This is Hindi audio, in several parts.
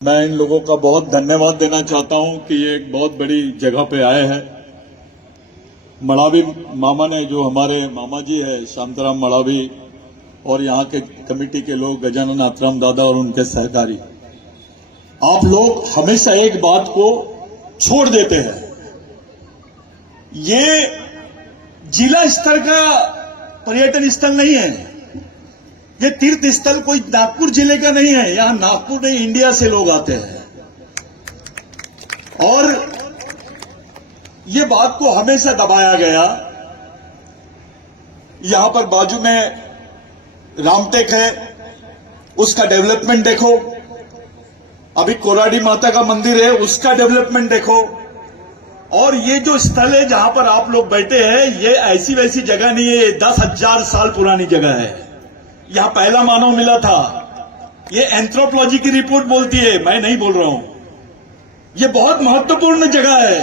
मैं इन लोगों का बहुत धन्यवाद देना चाहता हूं कि ये एक बहुत बड़ी जगह पे आए हैं। मड़ावी मामा ने, जो हमारे मामा जी है शांताराम मड़ावी, और यहाँ के कमेटी के लोग गजानन आत्राम दादा और उनके सहकारी, आप लोग हमेशा एक बात को छोड़ देते हैं। ये जिला स्तर का पर्यटन स्थल नहीं है, ये तीर्थ स्थल कोई नागपुर जिले का नहीं है। यहां नागपुर नहीं, इंडिया से लोग आते हैं। और ये बात को हमेशा दबाया गया। यहां पर बाजू में रामटेक है, उसका डेवलपमेंट देखो। अभी कोराडी माता का मंदिर है, उसका डेवलपमेंट देखो। और ये जो स्थल है जहां पर आप लोग बैठे हैं, ये ऐसी वैसी जगह नहीं है, ये 10,000 साल पुरानी जगह है। यहां पहला मानव मिला था। ये एंथ्रोपोलॉजी की रिपोर्ट बोलती है, मैं नहीं बोल रहा हूं। ये बहुत महत्वपूर्ण जगह है।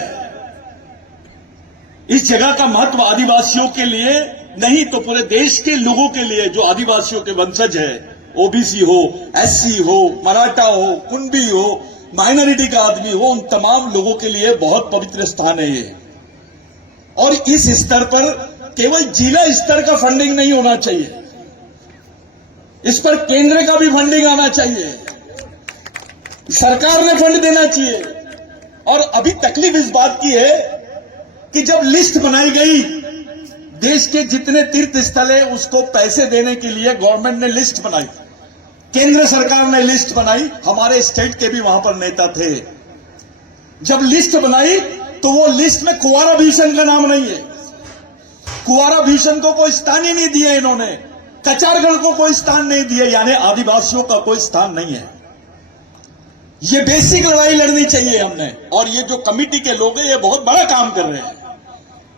इस जगह का महत्व आदिवासियों के लिए नहीं तो पूरे देश के लोगों के लिए, जो आदिवासियों के वंशज है, ओबीसी हो, एससी हो, मराठा हो, कुंबी हो, माइनॉरिटी का आदमी हो, उन तमाम लोगों के लिए बहुत पवित्र स्थान है ये। और इस स्तर पर केवल जिला स्तर का फंडिंग नहीं होना चाहिए, इस पर केंद्र का भी फंडिंग आना चाहिए, सरकार ने फंड देना चाहिए। और अभी तकलीफ इस बात की है कि जब लिस्ट बनाई गई देश के जितने तीर्थ स्थल है, उसको पैसे देने के लिए गवर्नमेंट ने लिस्ट बनाई, केंद्र सरकार ने लिस्ट बनाई, हमारे स्टेट के भी वहां पर नेता थे। जब लिस्ट बनाई तो वो लिस्ट में कुंवारा भीषण का नाम नहीं है। कुंवारा भीषण को कोई स्थान ही नहीं दिया इन्होंने, कचारगढ़ को कोई स्थान नहीं दिया, यानी आदिवासियों का कोई स्थान नहीं है। ये बेसिक लड़ाई लड़नी चाहिए हमने। और ये जो कमेटी के लोग हैं, ये बहुत बड़ा काम कर रहे हैं,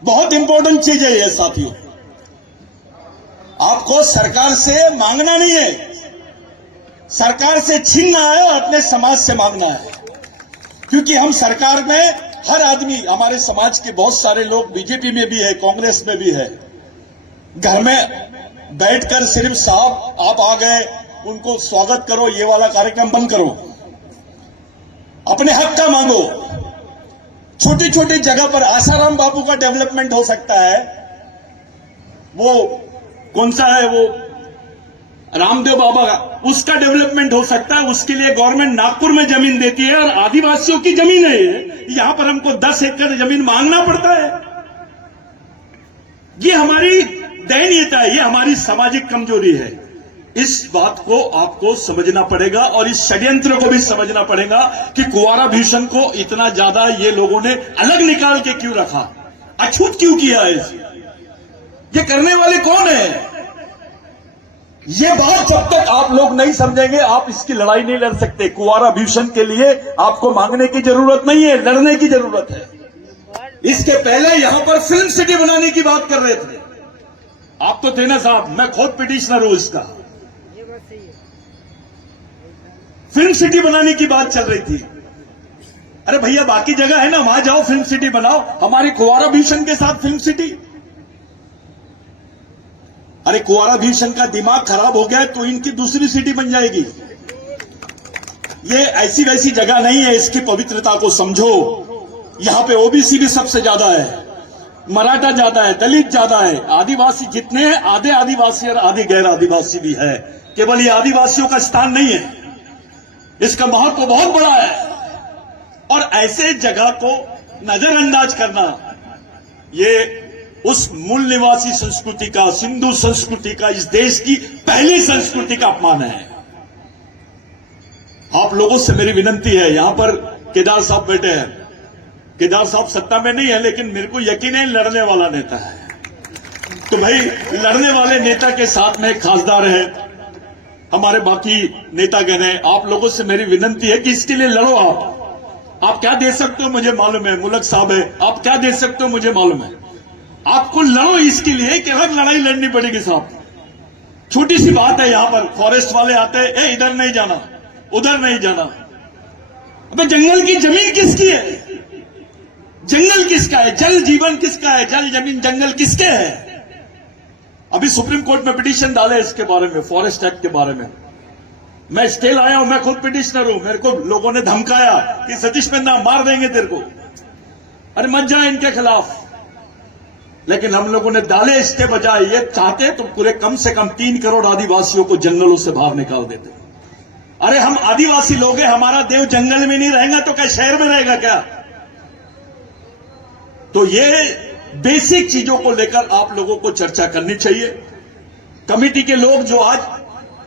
बहुत इंपॉर्टेंट चीज है ये साथियों। आपको सरकार से मांगना नहीं है, सरकार से छीनना है और अपने समाज से मांगना है। क्योंकि हम सरकार में हर आदमी, हमारे समाज के बहुत सारे लोग बीजेपी में भी है, कांग्रेस में भी है। घर में बैठकर सिर्फ साहब आप आ गए, उनको स्वागत करो, ये वाला कार्यक्रम बंद करो, अपने हक का मांगो। छोटी छोटी जगह पर आसाराम बाबू का डेवलपमेंट हो सकता है, वो कौन सा है, वो रामदेव बाबा का, उसका डेवलपमेंट हो सकता है। उसके लिए गवर्नमेंट नागपुर में जमीन देती है और आदिवासियों की जमीन है ये, यहां पर हमको 10 एकड़ जमीन मांगना पड़ता है। ये हमारी दयनीयता है, ये हमारी सामाजिक कमजोरी है। इस बात को आपको समझना पड़ेगा और इस षड्यंत्र को भी समझना पड़ेगा कि कुंवारा भीषण को इतना ज्यादा ये लोगों ने अलग निकाल के क्यों रखा, अछूत क्यों किया है। ये करने वाले कौन है? ये बात जब तक आप लोग नहीं समझेंगे, आप इसकी लड़ाई नहीं लड़ सकते। कुंवारा भीषण के लिए आपको मांगने की जरूरत नहीं है, लड़ने की जरूरत है। इसके पहले यहां पर फिल्म सिटी बनाने की बात कर रहे थे, आप तो थे ना साहब, मैं खुद पिटिशनर हूं इसका। फिल्म सिटी बनाने की बात चल रही थी। अरे भैया, बाकी जगह है ना, वहां जाओ, फिल्म सिटी बनाओ। हमारी कुंवारा भीषण के साथ फिल्म सिटी? अरे कुंवारा भीषण का दिमाग खराब हो गया है तो इनकी दूसरी सिटी बन जाएगी। ये ऐसी वैसी जगह नहीं है, इसकी पवित्रता को समझो। यहां पे ओबीसी भी सबसे ज्यादा है, मराठा ज्यादा है, दलित ज्यादा है, आदिवासी जितने हैं, आधे आदिवासी और आधे गैर आदिवासी भी है। केवल ये आदिवासियों का स्थान नहीं है, इसका महत्व बहुत बड़ा है। और ऐसे जगह को नजरअंदाज करना, ये उस मूल निवासी संस्कृति का, सिंधु संस्कृति का, इस देश की पहली संस्कृति का अपमान है। आप लोगों से मेरी विनती है, यहां पर केदार साहब बैठे हैं। केदार साहब सत्ता में नहीं है, लेकिन मेरे को यकीन है लड़ने वाला नेता है। तो भाई, लड़ने वाले नेता के साथ में खासदार है, हमारे बाकी नेतागण हैं। आप लोगों से मेरी विनती है कि इसके लिए लड़ो। आप क्या दे सकते हो मुझे मालूम है, मुलक साहब है, आप क्या दे सकते हो मुझे मालूम है। आपको लड़ो इसके लिए कि हर लड़ाई लड़नी पड़ेगी साहब। छोटी सी बात है, यहां पर फॉरेस्ट वाले आते हैं, इधर नहीं जाना, उधर नहीं जाना। अबे जंगल की जमीन किसकी है? जंगल किसका है? जल जीवन किसका है? जल जमीन जंगल किसके है? अभी सुप्रीम कोर्ट में पिटीशन डाले इसके बारे में, फॉरेस्ट एक्ट के बारे में। मैं स्टे लाया हूं, मैं खुद पिटिशनर हूं। मेरे को लोगों ने धमकाया कि सतीश मिंदा मार देंगे तेरे को, अरे मत जा इनके खिलाफ। लेकिन हम लोगों ने डाले स्टे बजाए। ये चाहते तो पूरे कम से कम 3 करोड़ आदिवासियों को जंगलों से बाहर निकाल देते। अरे हम आदिवासी लोग हैं, हमारा देव जंगल में नहीं रहेगा तो क्या शहर में रहेगा क्या? तो ये बेसिक चीजों को लेकर आप लोगों को चर्चा करनी चाहिए। कमेटी के लोग जो आज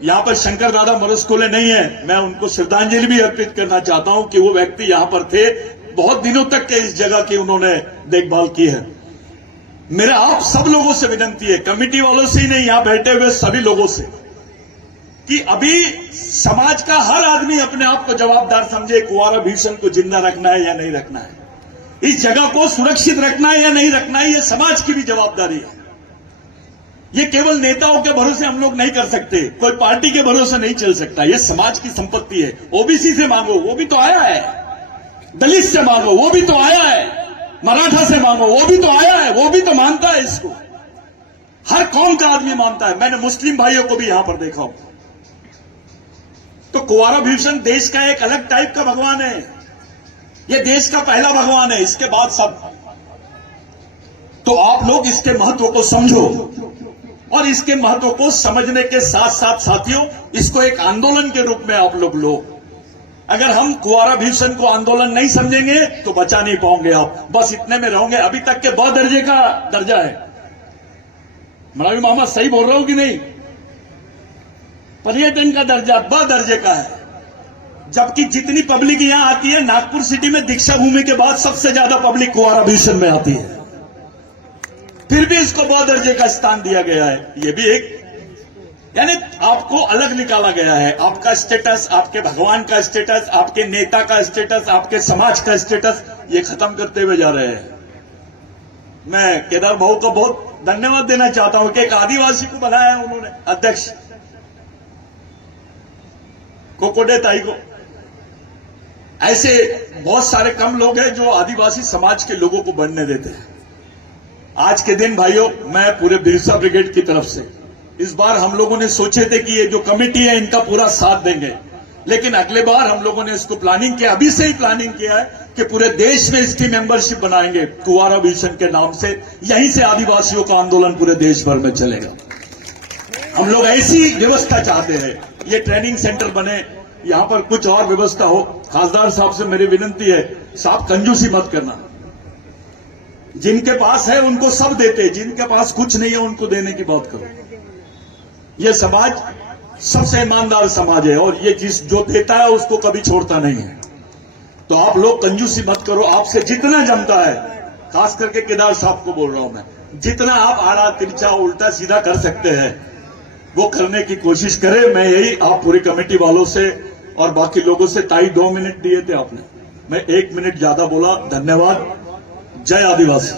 यहां पर शंकर दादा मरुस्कोले नहीं है, मैं उनको श्रद्धांजलि भी अर्पित करना चाहता हूं कि वो व्यक्ति यहां पर थे, बहुत दिनों तक के इस जगह की उन्होंने देखभाल की है। मेरा आप सब लोगों से विनती है, कमेटी वालों से ही नहीं, यहां बैठे हुए सभी लोगों से, कि अभी समाज का हर आदमी अपने आप को जवाबदार समझे। कुंवारा भीषण को जिंदा रखना है या नहीं रखना है, इस जगह को सुरक्षित रखना है या नहीं रखना है, यह समाज की भी जवाबदारी है। ये केवल नेताओं के भरोसे हम लोग नहीं कर सकते, कोई पार्टी के भरोसे नहीं चल सकता। ये समाज की संपत्ति है। ओबीसी से मांगो, वो भी तो आया है। दलित से मांगो, वो भी तो आया है। मराठा से मांगो, वो भी तो आया है, वो भी तो मानता है इसको। हर कौम का आदमी मानता है। मैंने मुस्लिम भाइयों को भी यहां पर देखा। तो कुंवारा भीषण देश का एक अलग टाइप का भगवान है। यह देश का पहला भगवान है, इसके बाद सब। तो आप लोग इसके महत्व को समझो, और इसके महत्व को समझने के साथ साथ साथियों, इसको एक आंदोलन के रूप में आप लोग लो। अगर हम कुंवारा भीषण को आंदोलन नहीं समझेंगे तो बचा नहीं पाओगे आप, बस इतने में रहोगे। अभी तक के ब दर्जे का दर्जा है। मरावी मोहम्मद सही बोल रहा हूं कि नहीं? पर्यटन का दर्जा ब दर्जे का है। जबकि जितनी पब्लिक यहां आती है, नागपुर सिटी में दीक्षा भूमि के बाद सबसे ज्यादा पब्लिक कुंवारा भीषण में आती है, फिर भी इसको ब दर्जे का स्थान दिया गया है। यह भी एक, यानी आपको अलग निकाला गया है। आपका स्टेटस, आपके भगवान का स्टेटस, आपके नेता का स्टेटस, आपके समाज का स्टेटस, ये खत्म करते हुए जा रहे हैं। मैं केदार भाऊ को बहुत धन्यवाद देना चाहता हूं कि एक आदिवासी को बनाया है उन्होंने अध्यक्ष, कोकोडे ताई को। ऐसे बहुत सारे कम लोग हैं जो आदिवासी समाज के लोगों को बढ़ने देते हैं। आज के दिन भाइयों, मैं पूरे बिरसा ब्रिगेड की तरफ से, इस बार हम लोगों ने सोचे थे कि ये जो कमेटी है इनका पूरा साथ देंगे, लेकिन अगले बार हम लोगों ने इसको प्लानिंग किया, अभी से ही प्लानिंग किया है कि पूरे देश में इसकी मेंबरशिप बनाएंगे कुंवारा भीषण के नाम से। यहीं से आदिवासियों का आंदोलन पूरे देश भर में चलेगा। हम लोग ऐसी व्यवस्था चाहते हैं, ये ट्रेनिंग सेंटर बने, यहां पर कुछ और व्यवस्था हो। खासदार साहब से मेरी विनती है, साहब कंजूसी मत करना। जिनके पास है उनको सब देते, जिनके पास कुछ नहीं है उनको देने की बात करो। यह समाज सबसे ईमानदार समाज है, और ये जो देता है उसको कभी छोड़ता नहीं है। तो आप लोग कंजूसी मत करो। आपसे जितना जमता है, खास करके केदार साहब को बोल रहा हूं मैं, जितना आप आड़ा तिरछा उल्टा सीधा कर सकते हैं वो करने की कोशिश करें। मैं यही आप पूरी कमेटी वालों से और बाकी लोगों से, ताई 2 मिनट दिए थे आपने, मैं 1 मिनट ज्यादा बोला। धन्यवाद। जय आदिवासी।